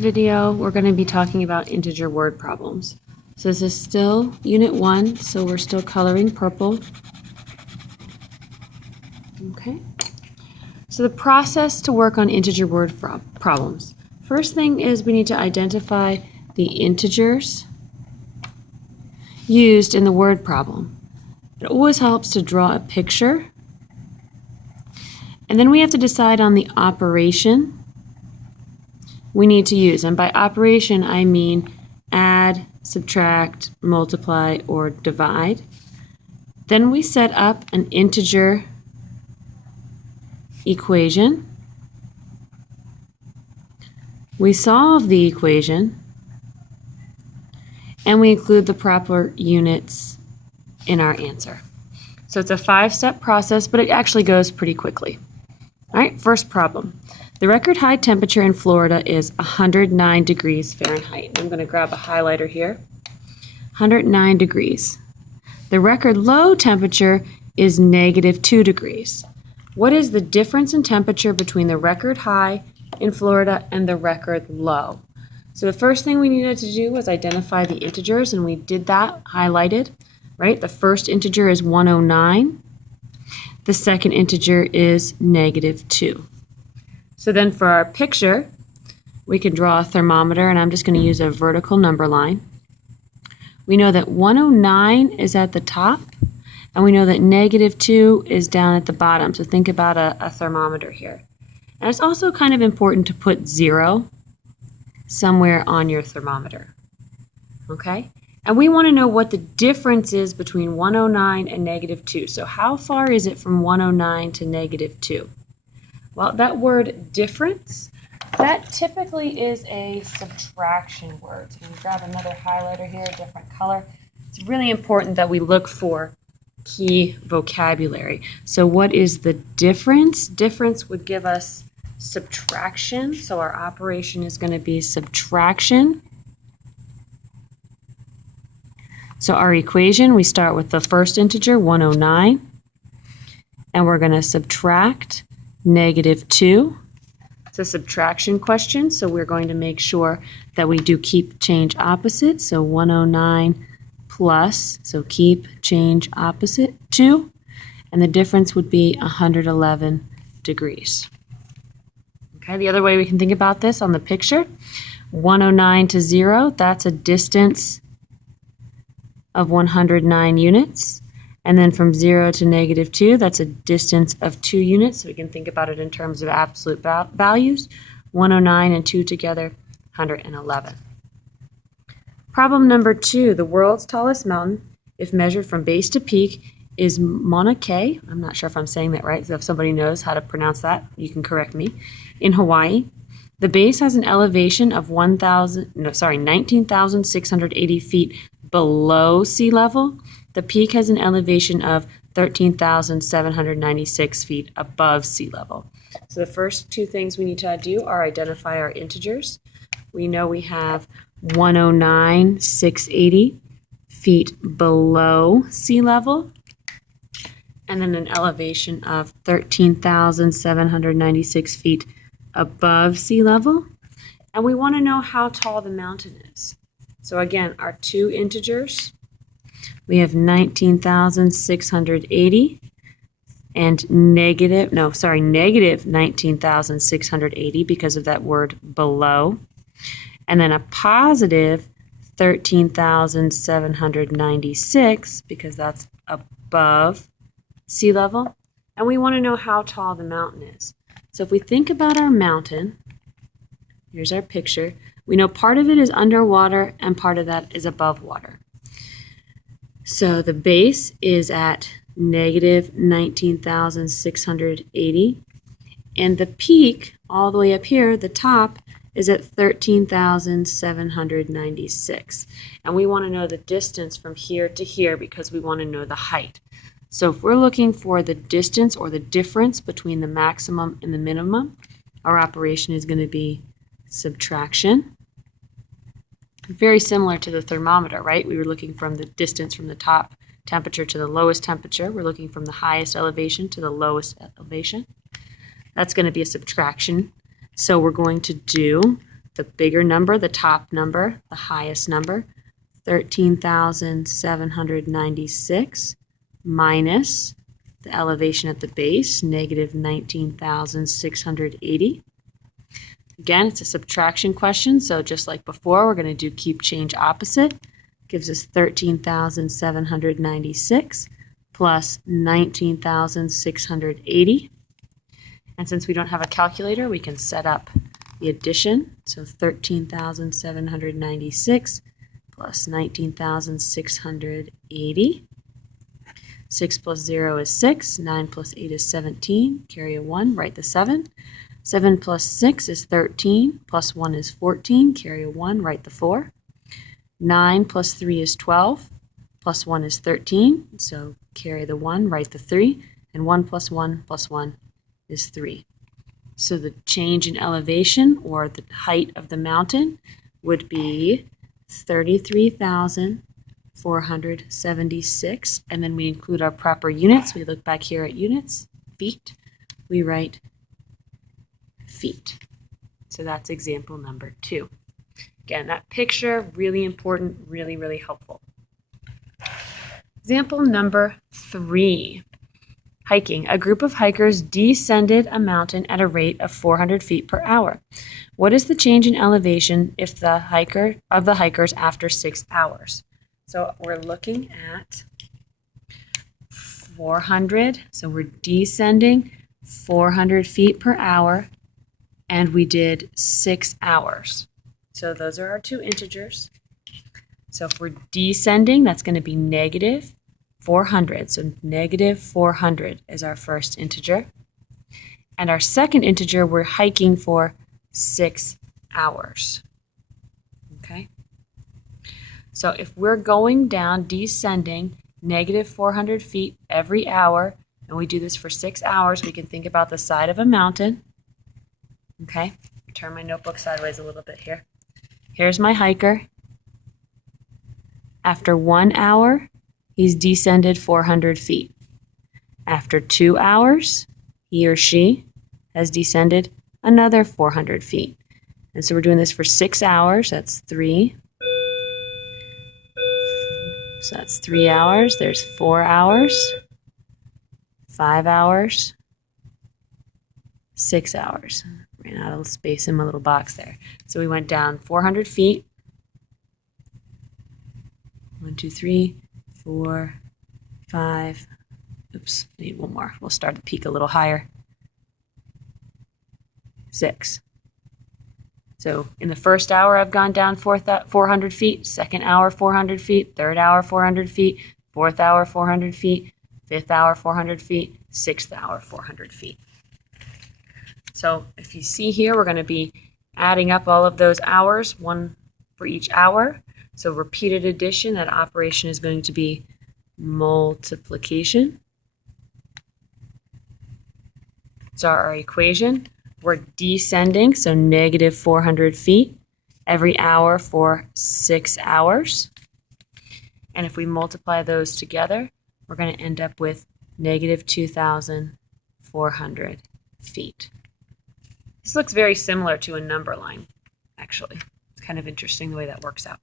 Video, we're going to be talking about integer word problems. So this is still Unit 1, so we're still coloring purple. Okay. So the process to work on integer word problems. First thing is we need to identify the integers used in the word problem. It always helps to draw a picture. And then we have to decide on the operation we need to use. And by operation, I mean add, subtract, multiply, or divide. Then we set up an integer equation. We solve the equation, and we include the proper units in our answer. So it's a 5-step process, but it actually goes pretty quickly. All right, first problem. The record high temperature in Florida is 109 degrees Fahrenheit. I'm going to grab a highlighter here. 109 degrees. The record low temperature is -2 degrees. What is the difference in temperature between the record high in Florida and the record low? So the first thing we needed to do was identify the integers, and we did that highlighted, right? The first integer is 109. The second integer is -2. So then for our picture, we can draw a thermometer, and I'm just going to use a vertical number line. We know that 109 is at the top, and we know that -2 is down at the bottom. So think about a thermometer here. And it's also kind of important to put 0 somewhere on your thermometer. Okay? And we want to know what the difference is between 109 and -2. So how far is it from 109 to -2? Well, that word difference, that typically is a subtraction word. So you grab another highlighter here, a different color. It's really important that we look for key vocabulary. So what is the difference? Difference would give us subtraction. So our operation is going to be subtraction. So our equation, we start with the first integer, 109, and we're going to subtract -2. It's a subtraction question, so we're going to make sure that we do keep, change, opposite. So 109 plus, so keep, change, opposite, 2. And the difference would be 111 degrees. Okay, the other way we can think about this on the picture, 109 to 0, that's a distance of 109 units. And then from 0 to -2, that's a distance of 2 units. So we can think about it in terms of absolute values. 109 and 2 together, 111. Problem number 2, the world's tallest mountain, if measured from base to peak, is Mauna Kea. I'm not sure if I'm saying that right, so if somebody knows how to pronounce that, you can correct me. In Hawaii, the base has an elevation of 19,680 feet below sea level. The peak has an elevation of 13,796 feet above sea level. So the first two things we need to do are identify our integers. We know we have 109,680 feet below sea level, and then an elevation of 13,796 feet above sea level. And we want to know how tall the mountain is. So again, our two integers, we have 19,680 and negative 19,680 because of that word below. And then a positive 13,796 because that's above sea level. And we want to know how tall the mountain is. So if we think about our mountain, here's our picture. We know part of it is underwater and part of that is above water. So the base is at negative 19,680, and the peak all the way up here, the top, is at 13,796. And we want to know the distance from here to here because we want to know the height. So if we're looking for the distance or the difference between the maximum and the minimum, our operation is going to be subtraction. Very similar to the thermometer, right? We were looking from the distance from the top temperature to the lowest temperature. We're looking from the highest elevation to the lowest elevation. That's going to be a subtraction. So we're going to do the bigger number, the top number, the highest number, 13,796 minus the elevation at the base, negative 19,680. Again, it's a subtraction question, so just like before, we're going to do keep change opposite. Gives us 13,796 plus 19,680. And since we don't have a calculator, we can set up the addition. So 13,796 plus 19,680. 6 plus 0 is 6. 9 plus 8 is 17. Carry a 1, write the 7. 7 plus 6 is 13. Plus 1 is 14. Carry a 1, write the 4. 9 plus 3 is 12. Plus 1 is 13. So carry the 1, write the 3. And 1 plus 1 is 3. So the change in elevation, or the height of the mountain, would be 33,476. And then we include our proper units. We look back here at units, feet. We write feet. So that's example number 2. Again, that picture, really important, really, really helpful. Example number 3. Hiking. A group of hikers descended a mountain at a rate of 400 feet per hour. What is the change in elevation of the hikers after 6 hours? So we're looking at 400. So we're descending 400 feet per hour, and we did 6 hours. So those are our two integers. So if we're descending, that's going to be negative 400. So negative 400 is our first integer. And our second integer, we're hiking for 6 hours. Okay? So if we're going down, descending negative 400 feet every hour, and we do this for 6 hours, we can think about the side of a mountain. Okay? Turn my notebook sideways a little bit here. Here's my hiker. After 1 hour, he's descended 400 feet. After 2 hours, he or she has descended another 400 feet. And so we're doing this for 6 hours. That's 3. So that's 3 hours. There's 4 hours, 5 hours, 6 hours. Ran out of space in my little box there. So we went down 400 feet. 1, 2, 3, 4, 5. Oops, I need one more. We'll start the peak a little higher. 6. So in the first hour, I've gone down 400 feet. Second hour, 400 feet. Third hour, 400 feet. Fourth hour, 400 feet. Fifth hour, 400 feet. Sixth hour, 400 feet. So if you see here, we're going to be adding up all of those hours, one for each hour. So repeated addition, that operation is going to be multiplication. So our equation, we're descending, so negative 400 feet every hour for 6 hours. And if we multiply those together, we're going to end up with negative 2,400 feet. This looks very similar to a number line, actually. It's kind of interesting the way that works out.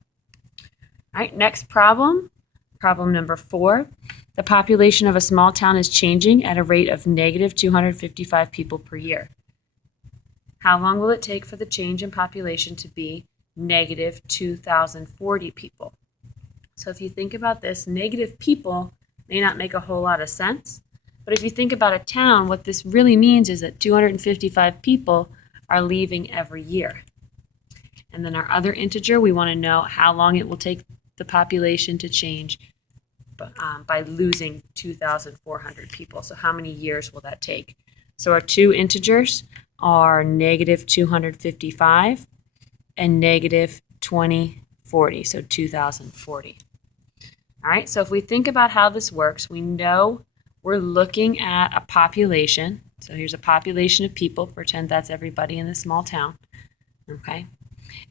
All right, next problem, problem number 4. The population of a small town is changing at a rate of negative 255 people per year. How long will it take for the change in population to be negative 2,040 people? So if you think about this, negative people may not make a whole lot of sense. But if you think about a town, what this really means is that 255 people are leaving every year. And then our other integer, we want to know how long it will take the population to change by losing 2,400 people. So how many years will that take? So our two integers are negative 255 and negative 2040, so 2040. All right, so if we think about how this works, we know we're looking at a population. So here's a population of people. Pretend that's everybody in this small town. Okay.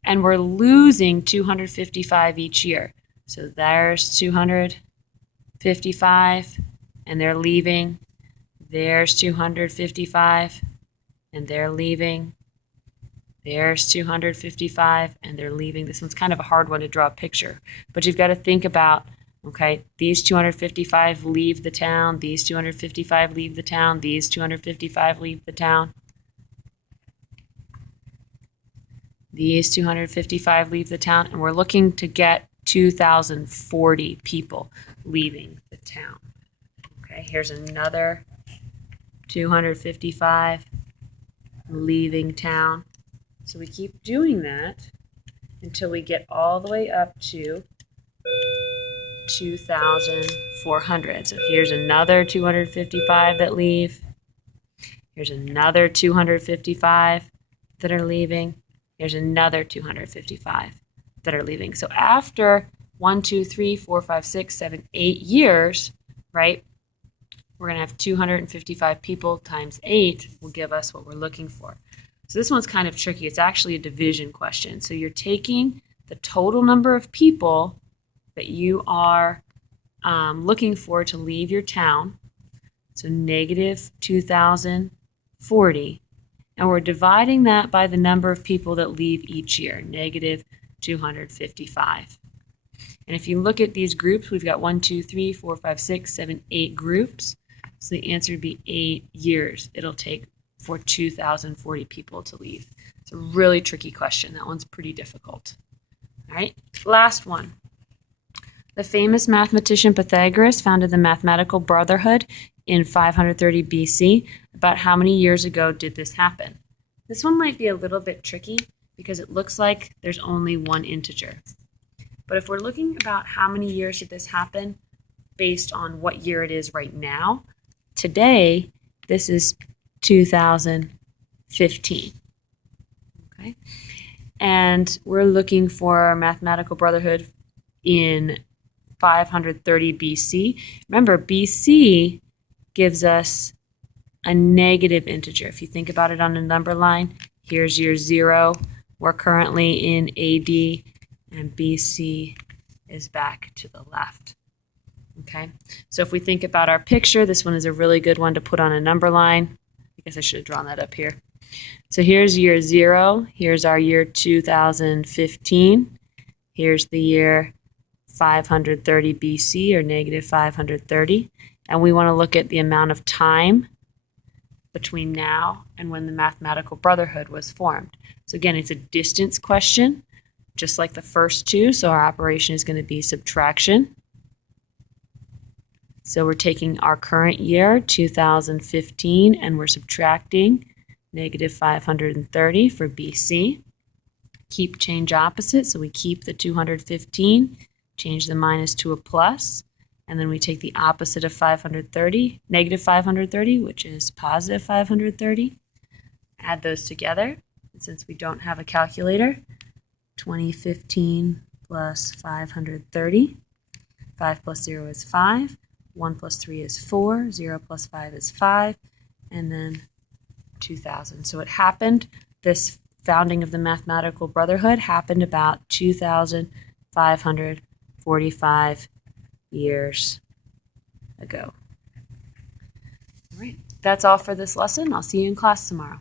And we're losing 255 each year. So there's 255, and they're leaving. There's 255, and they're leaving. There's 255, and they're leaving. This one's kind of a hard one to draw a picture, but you've got to think about, okay, these 255 leave the town, these 255 leave the town, these 255 leave the town. These 255 leave the town, and we're looking to get 2,040 people leaving the town. Okay, here's another 255 leaving town. So we keep doing that until we get all the way up to 2,400. So here's another 255 that leave. Here's another 255 that are leaving. Here's another 255 that are leaving. So after 1, 2, 3, 4, 5, 6, 7, 8 years, right, we're going to have 255 people times 8 will give us what we're looking for. So this one's kind of tricky. It's actually a division question. So you're taking the total number of people that you are looking for to leave your town, so negative 2,040, and we're dividing that by the number of people that leave each year, negative 255. And if you look at these groups, we've got 1, 2, 3, 4, 5, 6, 7, 8 groups. So the answer would be 8 years it'll take for 2,040 people to leave. It's a really tricky question. That one's pretty difficult. All right, last one. The famous mathematician Pythagoras founded the Mathematical Brotherhood in 530 BC. About how many years ago did this happen? This one might be a little bit tricky because it looks like there's only one integer. But if we're looking about how many years did this happen based on what year it is right now, today this is 2015. Okay, and we're looking for Mathematical Brotherhood in 530 BC. Remember, BC gives us a negative integer. If you think about it on a number line, here's your 0. We're currently in AD, and BC is back to the left. Okay, so if we think about our picture, this one is a really good one to put on a number line. I guess I should have drawn that up here. So here's year 0. Here's our year 2015. Here's the year 530 BC, or negative 530. And we want to look at the amount of time between now and when the Mathematical Brotherhood was formed. So again, it's a distance question, just like the first two. So our operation is going to be subtraction. So we're taking our current year, 2015, and we're subtracting negative 530 for BC. Keep change opposite, so we keep the 215, change the minus to a plus, and then we take the opposite of 530, negative 530, which is positive 530. Add those together, and since we don't have a calculator, 2015 plus 530, 5 plus 0 is 5, 1 plus 3 is 4, 0 plus 5 is 5, and then 2000. So it happened, this founding of the Mathematical Brotherhood happened about 2,545 years ago. All right, that's all for this lesson. I'll see you in class tomorrow.